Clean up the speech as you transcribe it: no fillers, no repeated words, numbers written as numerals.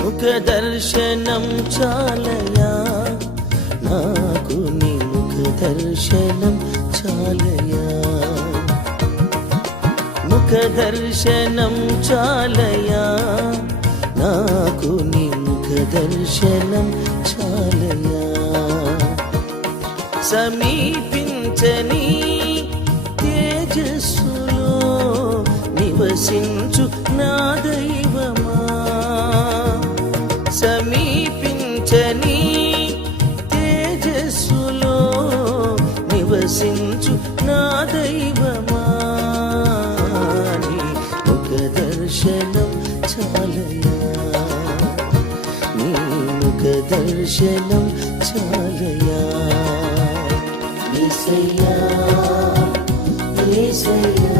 ముఖ దర్శనం చాలయా నాకు నీ ముఖ దర్శనం చాలయా ముఖ దర్శనం చాలయా నాకు నీ ముఖ దర్శనం చాలయా సమీపించని తేజస్సులో నివసించు నా దైవమా సమీపించని తేజస్సులో నివసించు నా దైవమా నీ ముఖ దర్శనం చాలయా నీ ముఖ దర్శనం చాలయా యేసయ్యా యేసయ్యా